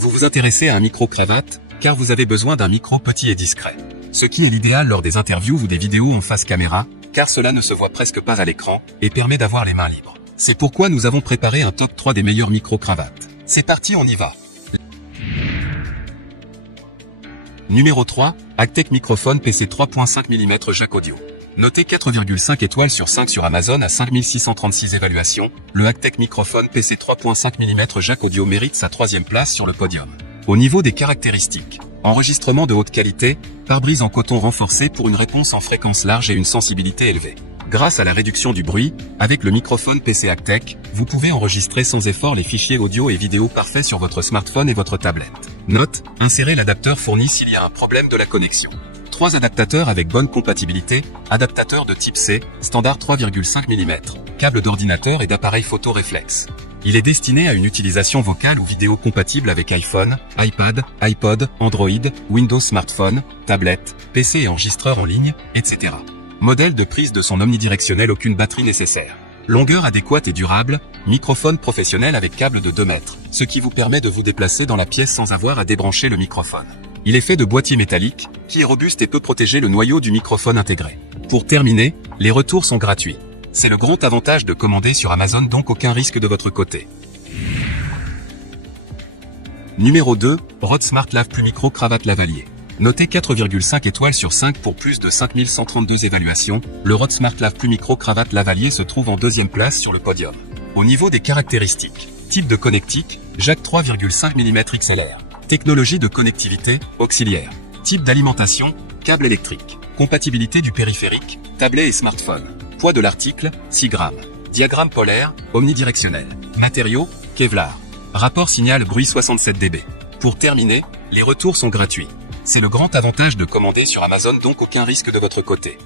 Vous vous intéressez à un micro-cravate, car vous avez besoin d'un micro petit et discret. Ce qui est l'idéal lors des interviews ou des vidéos en face caméra, car cela ne se voit presque pas à l'écran, et permet d'avoir les mains libres. C'est pourquoi nous avons préparé un top 3 des meilleurs micro-cravates. C'est parti, on y va. Numéro 3, Actec Microphone PC 3.5 mm Jack Audio. Noté 4,5 étoiles sur 5 sur Amazon à 5636 évaluations, le Actec Microphone PC 3.5 mm Jack Audio mérite sa 3e place sur le podium. Au niveau des caractéristiques, enregistrement de haute qualité, pare-brise en coton renforcé pour une réponse en fréquence large et une sensibilité élevée. Grâce à la réduction du bruit, avec le microphone PC Actec, vous pouvez enregistrer sans effort les fichiers audio et vidéo parfaits sur votre smartphone et votre tablette. Note, insérez l'adapteur fourni s'il y a un problème de la connexion. 3 adaptateurs avec bonne compatibilité, adaptateur de type C, standard 3,5 mm, câble d'ordinateur et d'appareil photo réflexe. Il est destiné à une utilisation vocale ou vidéo compatible avec iPhone, iPad, iPod, Android, Windows Smartphone, tablette, PC et enregistreur en ligne, etc. Modèle de prise de son omnidirectionnel, aucune batterie nécessaire. Longueur adéquate et durable, microphone professionnel avec câble de 2 mètres, ce qui vous permet de vous déplacer dans la pièce sans avoir à débrancher le microphone. Il est fait de boîtier métallique, qui est robuste et peut protéger le noyau du microphone intégré. Pour terminer, les retours sont gratuits. C'est le grand avantage de commander sur Amazon, donc aucun risque de votre côté. Numéro 2, Rode Smart Lave Plus Micro Cravate Lavalier. Noté 4,5 étoiles sur 5 pour plus de 5132 évaluations, le Rode Smart Lave Plus Micro Cravate Lavalier se trouve en 2e place sur le podium. Au niveau des caractéristiques, type de connectique, jack 3,5 mm XLR. Technologie de connectivité, auxiliaire. Type d'alimentation, câble électrique. Compatibilité du périphérique, tablet et smartphone. Poids de l'article, 6 grammes. Diagramme polaire, omnidirectionnel. Matériaux, Kevlar. Rapport signal bruit 67 dB. Pour terminer, les retours sont gratuits. C'est le grand avantage de commander sur Amazon, donc aucun risque de votre côté.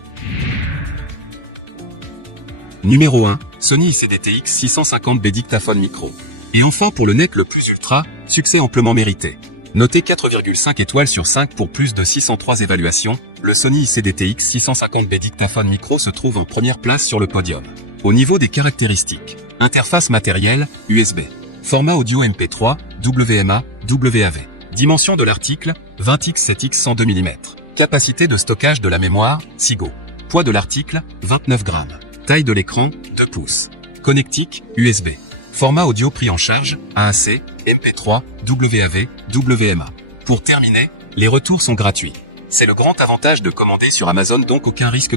Numéro 1, Sony IC-DTX 650B Dictaphone Micro. Et enfin pour le NEC le plus ultra, succès amplement mérité. Noté 4,5 étoiles sur 5 pour plus de 603 évaluations, le Sony IC-DTX 650B Dictaphone Micro se trouve en première place sur le podium. Au niveau des caractéristiques, interface matérielle, USB. Format audio MP3, WMA, WAV. Dimension de l'article, 20x7x 102 mm. Capacité de stockage de la mémoire, 6 Go. Poids de l'article, 29 grammes. Taille de l'écran, 2 pouces. Connectique, USB. Format audio pris en charge, AAC, MP3, WAV, WMA. Pour terminer, les retours sont gratuits. C'est le grand avantage de commander sur Amazon, donc aucun risque de